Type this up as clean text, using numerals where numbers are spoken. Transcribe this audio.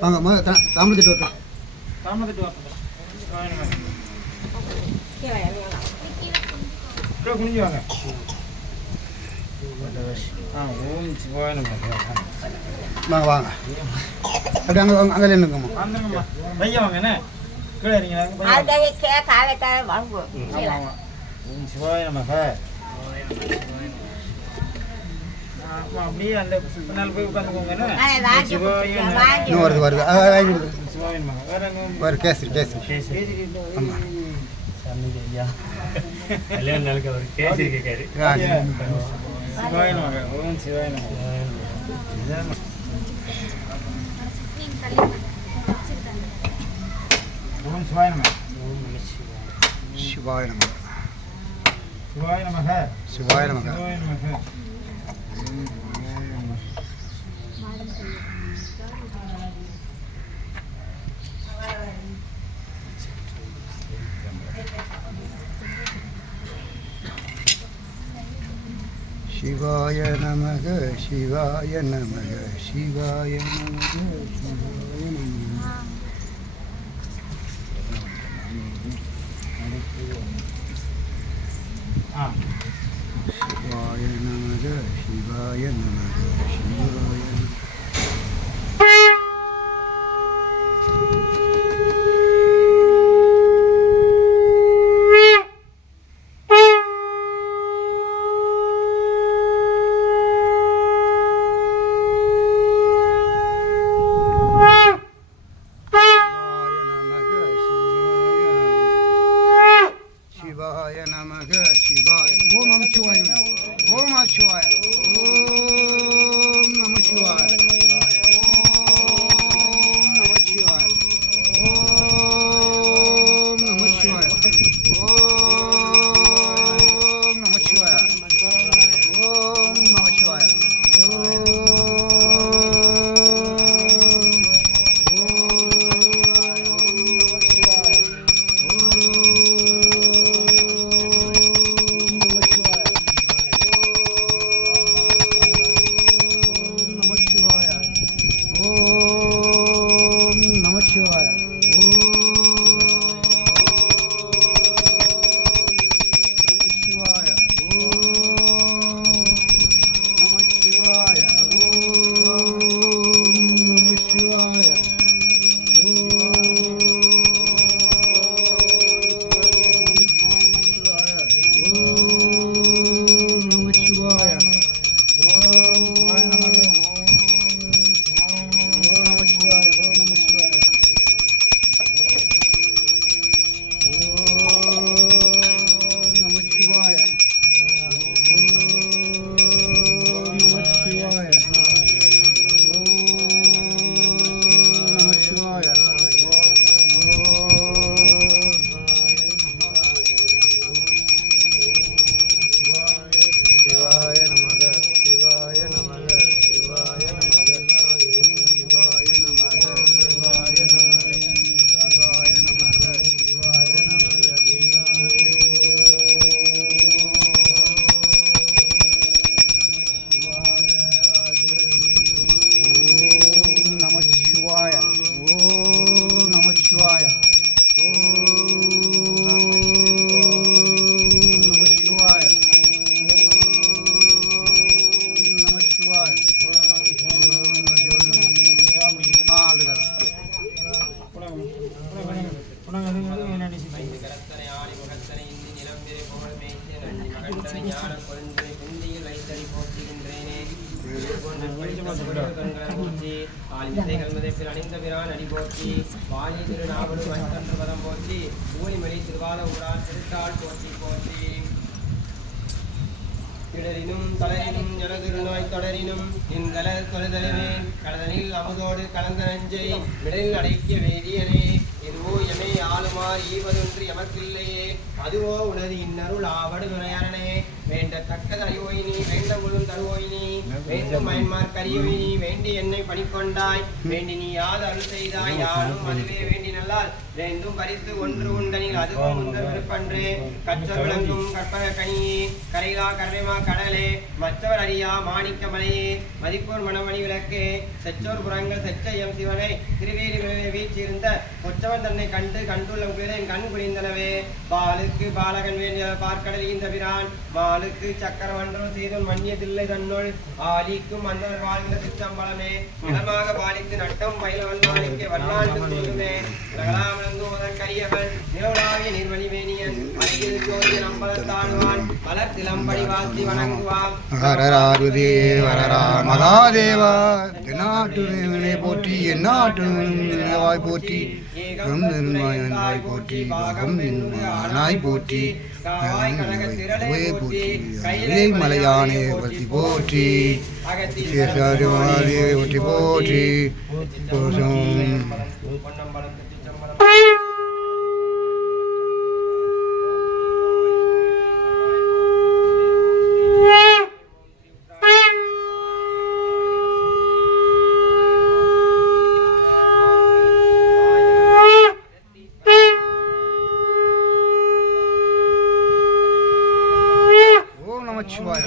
வாங்க தாமரத்திட்டு வரட்டும். தாமரத்திட்டு வரட்டும். குனிஞ்சு வாங்க. ஓம் சிவாய நமக. வாங்க வாங்க அப்படி அங்கே அங்கே நின்றுங்கம்மா. வந்துருங்கம்மா. பையன் வாங்க என்ன கீழே இருங்க. ஓம் சிவாய நமக. அப்படியே அந்த பின்னால் போய் உட்காந்துக்கோங்க. இன்னும் வருது வருது சிவாய நமக. வேற வரு கேசரி கேசரி கேசரி. ஆமாம் கல்யாண நாளுக்கு அவர் கேசரி கேட்காரு. சிவாய நமக. ஓம் சிவாய நமக. ஓம் சிவாய நமக. சிவாய நமக. சிவாய நமக. சிவாய நமக. சிவாய நமக. சிவாய நமக சிவாய நமக சிவாய நமக சிவாய நமக. சிவாய நமக சிவாய நமக சிவாய சிவாய நமக சிவாய. ஓம் நம சிவாய. ஓம் நம சிவாய. ஓம் நம சிவாய. ஓம் நம சிவாய. ஓம் நம சிவாய. ஓம் நம சிவாய. ஓம் நம சிவாய. இடரினும் தளரினும் எனது நோய் தொடரினும் என் கலர் தொலைதலினே கடலில் அமுதோடு கலந்த நஞ்சை விடலில் அடைக்கிய வேதியனே எதுவோ எமை ஆளுமாறு ஈவதொன்று எமக்கில்லையே அதுவோ உனது இன்னருள் ஆவடு துணையரணே வேண்டத்தக்கது அறிவோயினி வேண்ட முழு தருவோயினி வேண்டும் மயன்மார்க் அறியோயினி வேண்டி என்னை பணிக்கொண்டாய் வேண்டி நீ யாது அருள் செய்தாய் யாரும் அதுவே வேண்டி நல்ல வல்லால் வேண்டும் பரிசு ஒன்று உண்டனில் அதுவும் உங்கள் விருப்பன்றே கற்றல் விளங்கும் கற்பக கனியே கரையிலா கரைமா கடலே மற்றவர் அறியா மாணிக்கமலையே மதிப்போர் மணமணி விளக்கே செச்சோர் புறங்கள் செச்சையம் சிவனை திருவேலி வீச்சிருந்த கொச்சவன் தன்னை கண்டு கண்டுள்ள குதிரையின் கண் குளிந்தனவே பாலுக்கு பாலகன் வேண்டிய பார்க்கடல் இந்த பிரான் மாலுக்கு சக்கரம் அன்றோ செய்தோன் மன்னியதில்லை தன்னுள் ஆலிக்கும் மன்னர் வாழ்ந்த சிற்றம்பலமே இடமாக பாலித்து நட்டம் பயிலவன் மாணிக்க வல்லாண்டு சொல்லுமே கரியவன் நிலவுலாவிய நிர்மணிவேணியன் அழகில் ஜோதிய நம்பலத்தாழ்வான் பலர் திலம்படி வாழ்த்தி வணங்குவான் ஹரராருதே வரரா மகாதேவா தென்னாட்டு தேவனை போற்றி எந்நாட்டு நிலவாய் போற்றி வாய் போற்றி பாகம் நாய் போற்றி போற்றி மலையானே பற்றி போற்றி போற்றி போற்றி பொன்னம்பலம் திருச்சிற்றம்பலம் ஓம் நமச்சிவாய.